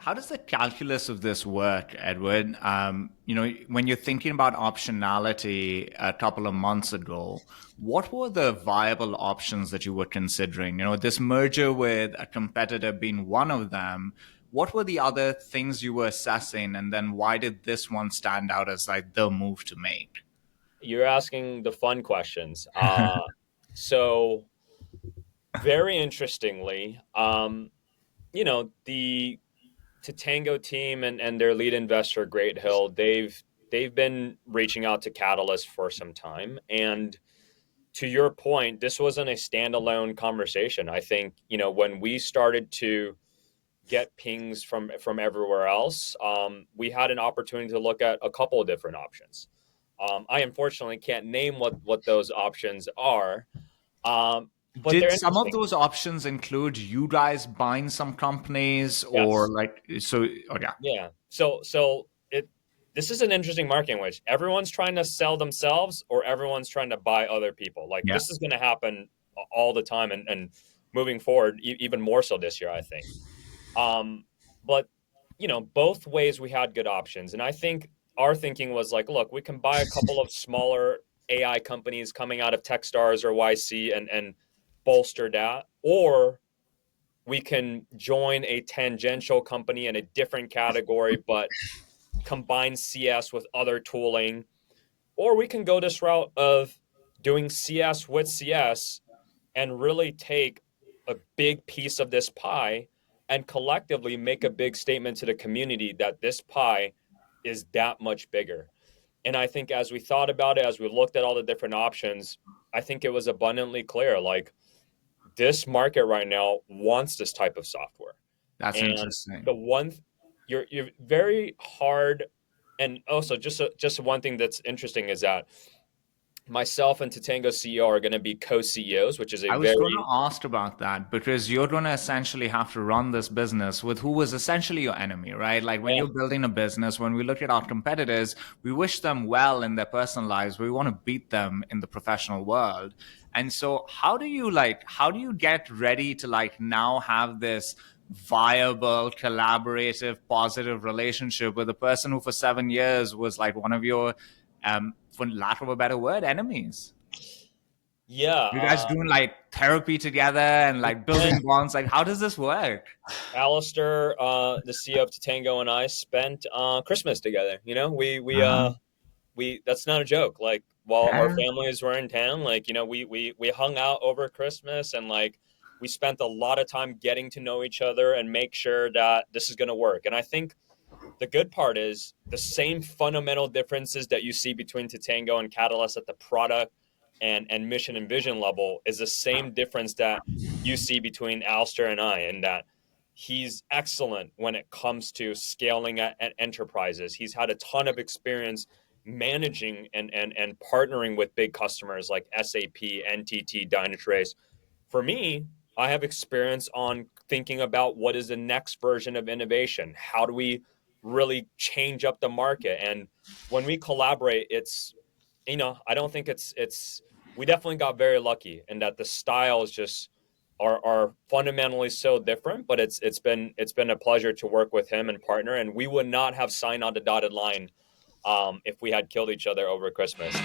How does the calculus of this work, Edward? When you're thinking about optionality a couple of months ago, what were the viable options that you were considering? This merger with a competitor being one of them. What were the other things you were assessing, and then why did this one stand out as like the move to make? You're asking the fun questions. So very interestingly, the Totango team and their lead investor, Great Hill, they've been reaching out to Catalyst for some time. And to your point, this wasn't a standalone conversation. I think, when we started to get pings from everywhere else, we had an opportunity to look at a couple of different options. I unfortunately can't name what those options are, but Did they're some of interesting. those options include you guys buying some companies or Yes. like so? Oh yeah, Yeah. So this is an interesting market in which everyone's trying to sell themselves or everyone's trying to buy other people. Like yeah. this is going to happen all the time, and moving forward, even more so this year, I think. But both ways we had good options, and I think our thinking was like, look, we can buy a couple of smaller AI companies coming out of TechStars or YC and bolster that, or we can join a tangential company in a different category, but combine CS with other tooling, or we can go this route of doing CS with CS and really take a big piece of this pie and collectively make a big statement to the community that this pie is that much bigger. And I think as we thought about it, as we looked at all the different options, I think it was abundantly clear like this market right now wants this type of software. That's And interesting. the one you're very hard. And also just one thing that's interesting is that myself and Totango CEO are going to be co-CEOs, which is a I was going to very ask about that because you're going to essentially have to run this business with who was essentially your enemy, right? Like when yeah. you're building a business, when we look at our competitors, we wish them well in their personal lives, but we want to beat them in the professional world. And so how do you get ready to like now have this viable, collaborative, positive relationship with a person who for 7 years was like one of your, for lack of a better word, enemies? Yeah, You guys doing like therapy together and like building bonds? Like, how does this work? Alistair, the CEO of Totango, and I spent Christmas together. Uh-huh. We that's not a joke. Like while our Yeah. families were in town, like we hung out over Christmas, and like we spent a lot of time getting to know each other and make sure that this is going to work. And I think the good part is the same fundamental differences that you see between Totango and Catalyst at the product and mission and vision level is the same difference that you see between Alistair and I, in that he's excellent when it comes to scaling at enterprises. He's had a ton of experience managing and partnering with big customers like SAP, NTT, Dynatrace. For me, I have experience on thinking about what is the next version of innovation. How do we really change up the market? And when we collaborate, I don't think it's we definitely got very lucky in that the styles just are fundamentally so different, but it's been a pleasure to work with him and partner, and we would not have signed on the dotted line if we had killed each other over Christmas.